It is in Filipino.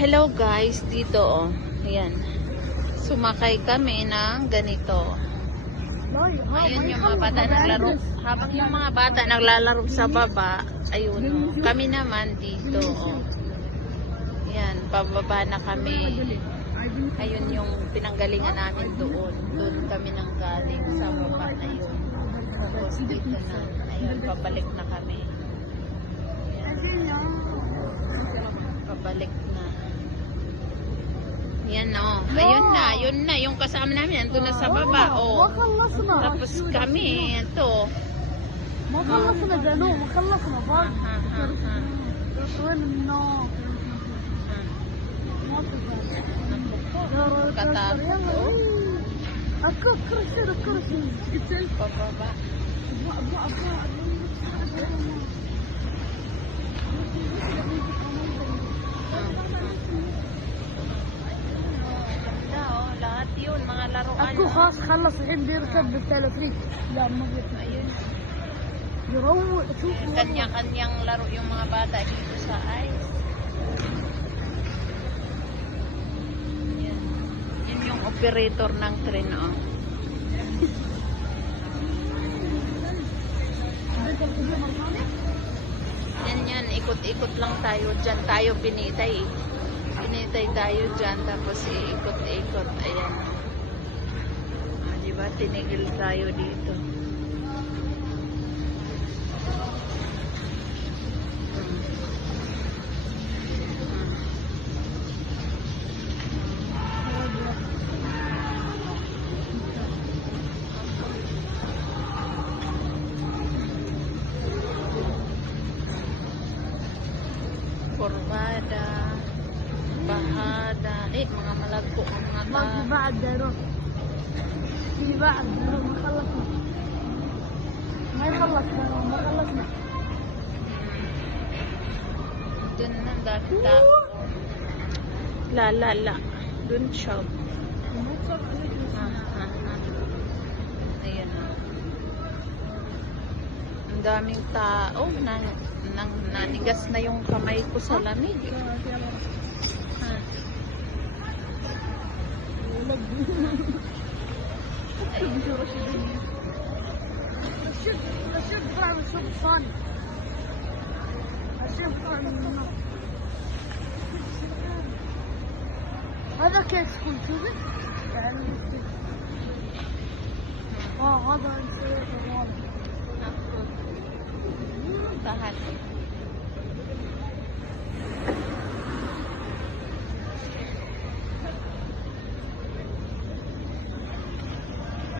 Hello guys, dito oh. Ayan. Sumakay kami ng ganito. Ayun yung mga bata naglaro. Habang yung mga bata naglalaro sa baba, ayun oh. Kami naman dito oh. Ayan, pababa na kami. Ayun yung pinanggalingan namin doon. Doon kami nang galing sa baba na yun. Tapos dito na. Ayun, pabalik na kami. Ayan. Pabalik na. Yan o. Ayun na. Yun na. Yung kasama namin. Ito na sa baba. O. Tapos kami. Ito. ما خلصنا جنوب ما خلصنا بعد Katakot. O. أكو كرسي كرسي Pababa. Lahat yun. Mga laruan. أكو خلاص خلص الحين بيركب بالتلفريك لا ما بيركب Ayun. يروح شوف Kanya-kanyang laro yung mga bata dito sa ice. Yan. Yun yung operator ng tren, oh. Yan. Ikot-ikot lang tayo. Diyan tayo pinitay. Pinitay tayo dyan. Tapos iikot-ikot. Ayan. Ah, diba? Tinigil tayo dito. Kurbada, bahada, mga malagpo ang mga ما في بعد دروس في بعد دروس ما خلصنا ما يخلص دروس ما خلصنا dun na dami tao. La. Dun shop. Ayan na. Ang daming tao. Nanigas na yung kamay ko sa lamig. الشيف طلع من السوق الثاني الشيف طلع من هناك هذا كيف تكون شوفي يعني هذا نسوي Tahan.